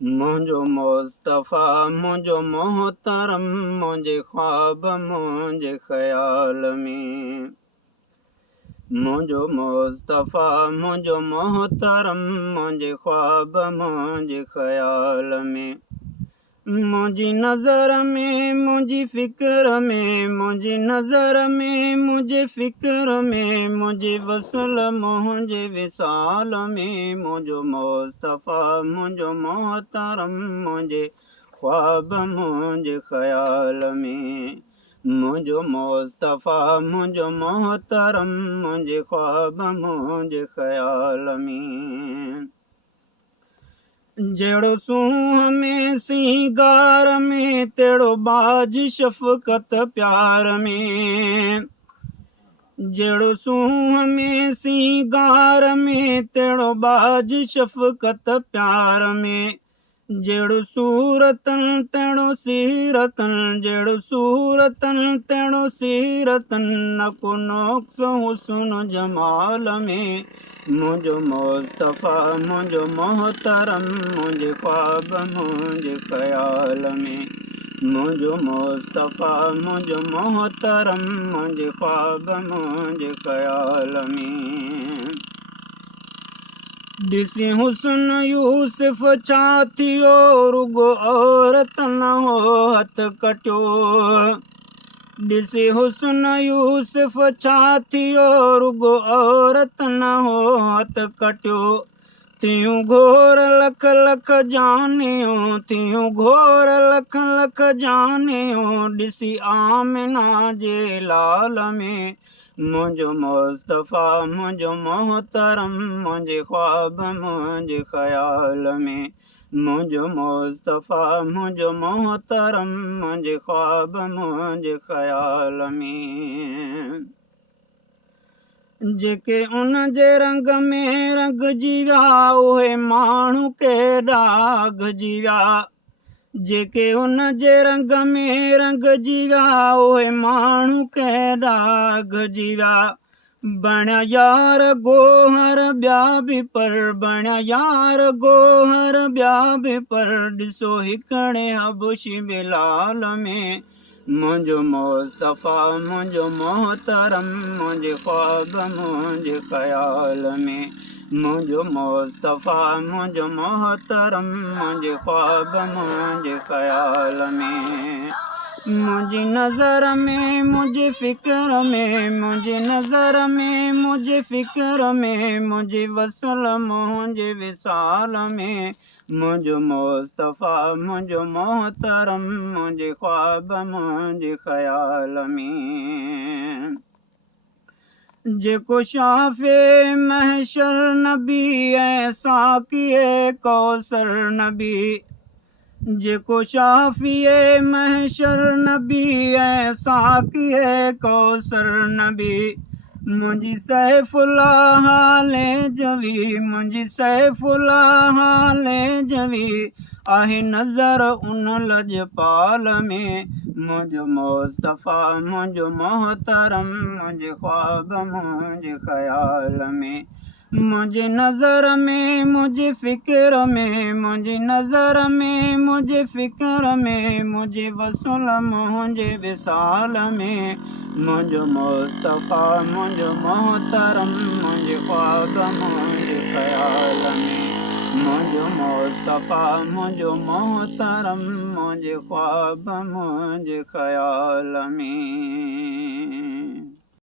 मुंहिंजो मुस्तफ़ा मुंहिंजो मोहतरम मुंहिंजे ख्वाब मुंहिंजे ख़्याल में। मुंहिंजो मुस्तफ़ा मुंहिंजो मोहतरम मुंहिंजे ख्वाब मुंहिंजे ख़्याल में। मुंहिंजी नज़र में मुंहिंजी फ़िक्र में मुंहिंजी नज़र में मुंहिंजे फ़िक्र में मुंहिंजे वसल मुंहिंजे विसाल में। मुंहिंजो मुस्तफ़ा मुंहिंजो मोहतरम मुंहिंजे ख्वाब मुंहिंजे ख़्याल में। मुंहिंजो मुस्तफ़ा मुंहिंजो मोहतरम मुंहिंजे ख्वाब मुंहिंजे ख़्याल में। जहिड़ो सूंह में सिंगार में तहिड़ो बाज शफ़क़त प्यार में। जहिड़ो सूंह में सिंगार में तहिड़ो बाज शफ़क़त प्यार में। जहिड़ो सूरतन तहिड़ो सीरतन जहिड़ो सूरतन तहिड़ो सीरतन न को नुक़्स हुस्न जमाल में। मुंहिंजो मुस्तफ़ा मुंहिंजो मोहतरम मुंहिंजे ख्वाब मुंहिंजे ख़्याल में। मुंहिंजो मुस्तफ़ा मुंहिंजो मोहतरम मुंहिंजे ख्वाब मुंहिंजे ख़्याल में। ॾिसी हुस्न यूसुफ छा थियो रुगो औरत न हो हथ कटियो। ॾिसी हुस्न यूसुफ छा थियो रुगो औरत न हो हथ कटियो। तियूं घोर लख लख जानियो तियूं घोर लख लख जानियो ॾिसी आमिना जे लाल में। मुंहिंजो मुस्तफ़ा मुंहिंजो मोहतरम मुंहिंजे ख्वाब मुंहिंजे ख़्याल में। मुंहिंजो मुस्तफ़ा मुंहिंजो मोहतरम मुंहिंजे ख्वाब मुंहिंजे ख़्याल में। जेके उन जे रंग में रंगजी विया उहे माण्हू केॾा अघिजी विया। जेके उन जे रंग में रंगजी विया उहे माण्हू केॾा अघिजी विया। बणिया यार गोहर ॿिया बि पर बणिया यार गोहर ॿिया बि पर ॾिसो हिकिड़े हबशी बिलाल में। मुंहिंजो मुस्तफ़ा मुंहिंजो मोहतरम मुंहिंजे ख्वाब मुंहिंजे ख़्याल में। मुंहिंजो मुस्तफ़ा मुंहिंजो मोहतरम मुंहिंजे ख्वाब मुंहिंजे ख़्याल में। मुंहिंजी नज़र में मुंहिंजी फ़िक्र में मुंहिंजी नज़र में मुंहिंजी फ़िक्र में मुंहिंजी वसल मुंहिंजे विसाल में। मुंहिंजो मुस्तफ़ा मुंहिंजो मोहतरम मुंहिंजे ख्वाब मुंहिंजे ख़्याल में। जेको शाफ़े महशर नबी ऐं साक़िए कौसर नबी। जेको शाफ़िए महशर नबी ऐं साक़िए कौसर नबी। मुंहिंजी सैफ़ुल्ला हाले जवी मुंहिंजी सैफ़ुल्ला हाले जवी आहे नज़र उन लजपाल में। मुंहिंजो मुस्तफ़ा मुंहिंजो मोहतरम मुंहिंजे ख्वाब मुंहिंजे ख़्याल में। मुंहिंजी नज़र में मुंहिंजी फ़िक्र में मुंहिंजी नज़र में मुंहिंजी फ़िक्र में मुंहिंजे वसल मुंहिंजे विसाल में। मुंहिंजो मुस्तफ़ा मुंहिंजो मोहतरम मुंहिंजे ख्वाब मुंहिंजे ख़्याल में। मुंहिंजो मुस्तफ़ा मुंहिंजो मोहतरम मुंहिंजे ख्वाब मुंहिंजे ख़्याल में।